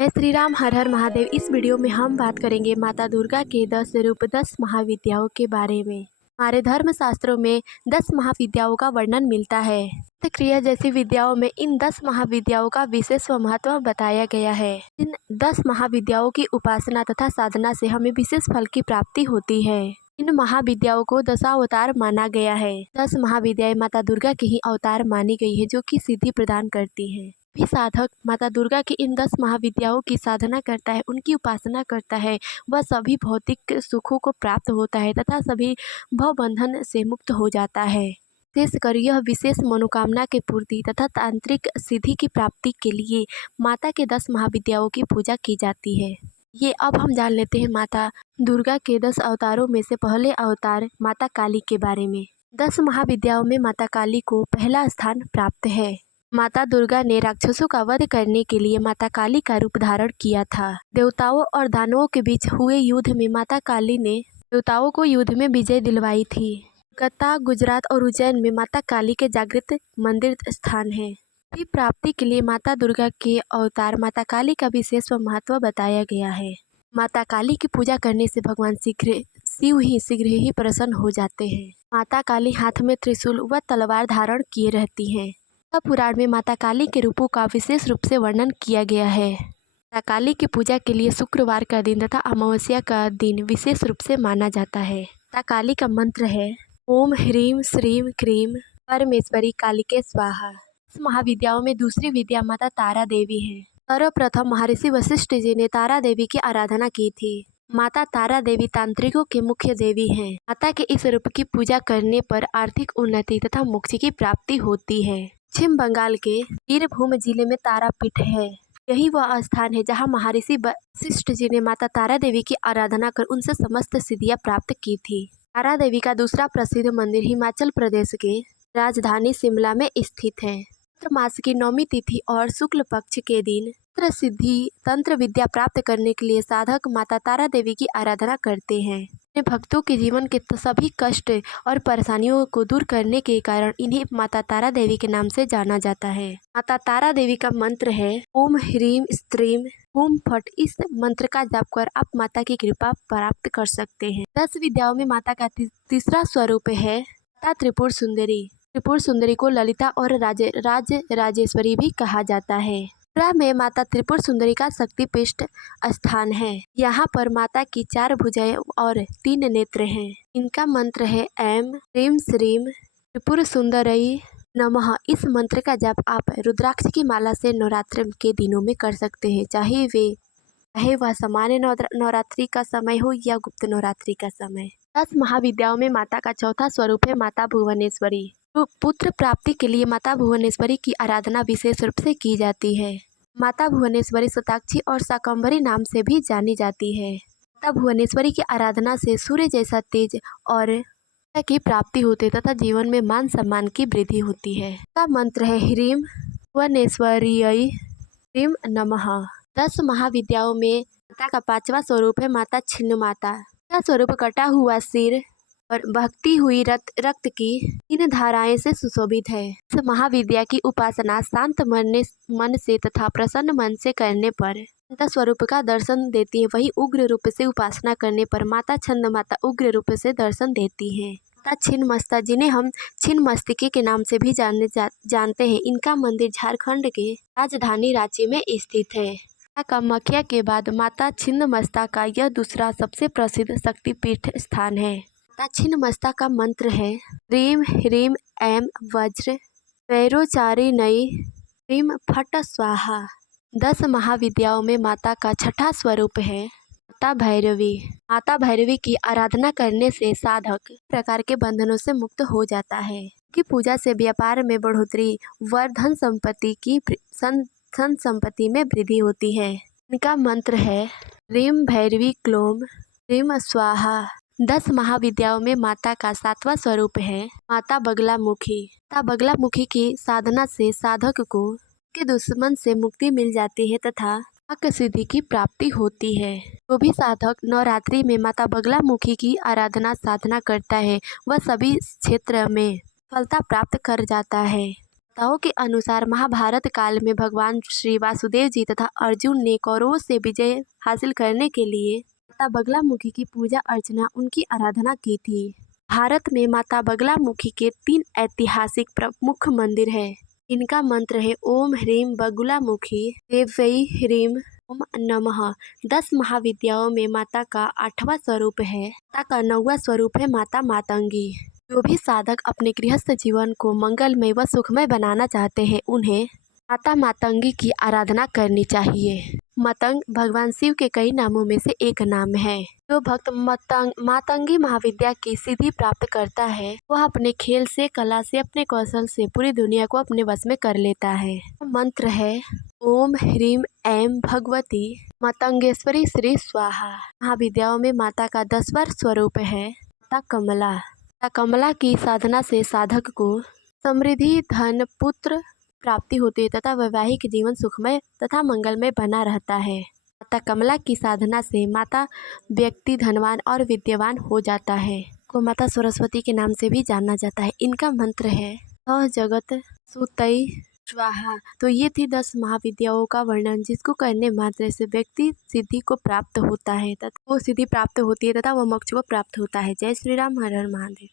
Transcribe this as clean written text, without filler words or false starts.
जय श्री राम, हर हर महादेव। इस वीडियो में हम बात करेंगे माता दुर्गा के 10 रूप 10 महाविद्याओं के बारे में। हमारे धर्म शास्त्रों में 10 महाविद्याओं का वर्णन मिलता है। क्रिया जैसी विद्याओं में इन 10 महाविद्याओं का विशेष महत्व बताया गया है। इन 10 महाविद्याओं की उपासना तथा साधना से हमें विशेष फल की प्राप्ति होती है। इन महाविद्याओं को दशावतार माना गया है। 10 महाविद्याएं माता दुर्गा के ही अवतार मानी गई है, जो कि सिद्धि प्रदान करती है। भी साधक माता दुर्गा की इन 10 महाविद्याओं की साधना करता है, उनकी उपासना करता है, वह सभी भौतिक सुखों को प्राप्त होता है तथा सभी भवबंधन से मुक्त हो जाता है। विशेषकर यह विशेष मनोकामना की पूर्ति तथा तांत्रिक सिद्धि की प्राप्ति के लिए माता के 10 महाविद्याओं की पूजा की जाती है। ये अब हम जान लेते हैं माता दुर्गा के 10 अवतारों में से पहले अवतार माता काली के बारे में। 10 महाविद्याओं में माता काली को पहला स्थान प्राप्त है। माता दुर्गा ने राक्षसों का वध करने के लिए माता काली का रूप धारण किया था। देवताओं और दानवों के बीच हुए युद्ध में माता काली ने देवताओं को युद्ध में विजय दिलवाई थी। कोलकाता, गुजरात और उज्जैन में माता काली के जागृत मंदिर स्थान है। भी प्राप्ति के लिए माता दुर्गा के अवतार माता काली का विशेष महत्व बताया गया है। माता काली की पूजा करने से भगवान शीघ्र ही प्रसन्न हो जाते हैं। माता काली हाथ में त्रिशूल व तलवार धारण किए रहती हैं। पुराण में माता काली के रूपों का विशेष रूप से वर्णन किया गया है। माता काली की पूजा के लिए शुक्रवार का दिन तथा अमावस्या का दिन विशेष रूप से माना जाता है। माता काली का मंत्र है ओम ह्रीम श्रीम क्रीम परमेश्वरी कालिके स्वाहा। इस महाविद्याओं में दूसरी विद्या माता तारा देवी है। सर्वप्रथम महर्षि वशिष्ठ जी ने तारा देवी की आराधना की थी। माता तारा देवी तांत्रिकों के मुख्य देवी हैं। माता के इस रूप की पूजा करने पर आर्थिक उन्नति तथा मोक्ष की प्राप्ति होती है। पश्चिम बंगाल के बीरभूम जिले में तारापीठ है। यही वह स्थान है जहां महर्षि वशिष्ठ जी ने माता तारा देवी की आराधना कर उनसे समस्त सिद्धियां प्राप्त की थी। तारा देवी का दूसरा प्रसिद्ध मंदिर हिमाचल प्रदेश के राजधानी शिमला में स्थित है। चैत्र मास की 9वीं तिथि और शुक्ल पक्ष के दिन तंत्र विद्या प्राप्त करने के लिए साधक माता तारा देवी की आराधना करते हैं। अपने भक्तों के जीवन के सभी कष्ट और परेशानियों को दूर करने के कारण इन्हें माता तारा देवी के नाम से जाना जाता है। माता तारा देवी का मंत्र है ओम ह्रीम स्त्रीम हुम फट। इस मंत्र का जाप कर आप माता की कृपा प्राप्त कर सकते हैं। 10 विद्याओं में माता का तीसरा स्वरूप है माता त्रिपुर सुंदरी। त्रिपुर सुंदरी को ललिता और राजेश्वरी भी कहा जाता है। त्रिपुरा में माता त्रिपुर सुंदरी का शक्तिपीठ स्थान है। यहाँ पर माता की 4 भुजाएं और 3 नेत्र हैं। इनका मंत्र है ऐम ह्रीम श्रीम त्रिपुर सुंदरई नमः। इस मंत्र का जाप आप रुद्राक्ष की माला से नवरात्र के दिनों में कर सकते हैं, चाहे वह सामान्य नवरात्रि का समय हो या गुप्त नवरात्रि का समय। 10 महाविद्याओं में माता का चौथा स्वरूप है माता भुवनेश्वरी। पुत्र प्राप्ति के लिए माता भुवनेश्वरी की आराधना विशेष रूप से की जाती है। माता भुवनेश्वरी शताक्षी और शाकंभरी नाम से भी जानी जाती है। माता भुवनेश्वरी की आराधना से सूर्य जैसा तेज और की प्राप्ति होती है तथा जीवन में मान सम्मान की वृद्धि होती है। इसका मंत्र है ह्रीम भुवनेश्वरीयै ह्रीम नमः। 10 महाविद्याओं में माता का 5वां स्वरूप है माता छिन्न माता। इसका स्वरूप कटा हुआ सिर और बहती हुई रक्त की 3 धाराएं से सुशोभित है। इस महाविद्या की उपासना शांत मन से तथा प्रसन्न मन से करने पर माता स्वरूप का दर्शन देती है। वही उग्र रूप से उपासना करने पर माता छंद माता उग्र रूप से दर्शन देती है। माता छिन्नमस्ता, जिन्हें हम छिन्नमस्तिके के नाम से भी जानते हैं, इनका मंदिर झारखंड के राजधानी रांची में स्थित है। कामाख्या के बाद माता छिन्नमस्ता का यह दूसरा सबसे प्रसिद्ध शक्तिपीठ स्थान है। माता छिन्नमस्ता का मंत्र है ह्रीम ह्रीम ऐम वज्र वैरोचारिणई ह्रीम फट स्वाहा। 10 महाविद्याओं में माता का 6ठा स्वरूप है माता भैरवी। माता भैरवी की आराधना करने से साधक प्रकार के बंधनों से मुक्त हो जाता है। की पूजा से व्यापार में बढ़ोतरी व धन संपत्ति में वृद्धि होती है। इनका मंत्र है ह्रीम भैरवी क्लोम ह्रीम स्वाहा। 10 महाविद्याओं में माता का 7वां स्वरूप है माता बगलामुखी। माता बगलामुखी की साधना से साधक को के दुश्मन से मुक्ति मिल जाती है तथा सिद्धि की प्राप्ति होती है। जो भी साधक नवरात्रि में माता बगलामुखी की आराधना साधना करता है, वह सभी क्षेत्र में सफलता प्राप्त कर जाता है। कथाओं के अनुसार महाभारत काल में भगवान श्री वासुदेव जी तथा अर्जुन ने कौरवों से विजय हासिल करने के लिए माता बगलामुखी की पूजा अर्चना उनकी आराधना की थी। भारत में माता बगलामुखी के 3 ऐतिहासिक प्रमुख मंदिर है। इनका मंत्र है ओम ह्रीम बगुलामुखी देव्यै ह्रीम ओम नमः। 10 महाविद्याओं में माता का 8वां स्वरूप है। माता का 9वां स्वरूप है माता मातंगी। जो भी साधक अपने गृहस्थ जीवन को मंगलमय व सुखमय बनाना चाहते हैं उन्हें माता मातंगी की आराधना करनी चाहिए। मतंग भगवान शिव के कई नामों में से एक नाम है। जो भक्त मातंगी महाविद्या की सिद्धि प्राप्त करता है वह अपने खेल से, कला से, अपने कौशल से पूरी दुनिया को अपने वश में कर लेता है। मंत्र है ओम ह्रीम ऐं भगवती मतंगेश्वरी श्री स्वाहा। महाविद्याओं में माता का 10वां स्वरूप है माता कमला। माता कमला की साधना से साधक को समृद्धि, धन, पुत्र प्राप्ति होती है तथा वैवाहिक जीवन सुखमय तथा मंगलमय बना रहता है। माता कमला की साधना से माता व्यक्ति धनवान और विद्यावान हो जाता है। को माता सरस्वती के नाम से भी जाना जाता है। इनका मंत्र है जगत सुतई स्वाहा। तो ये थी 10 महाविद्याओं का वर्णन जिसको करने मात्र से व्यक्ति सिद्धि को प्राप्त होता है तथा वो सिद्धि प्राप्त होती है तथा वह मोक्ष को प्राप्त होता है। जय श्री राम, हर हर महादेव।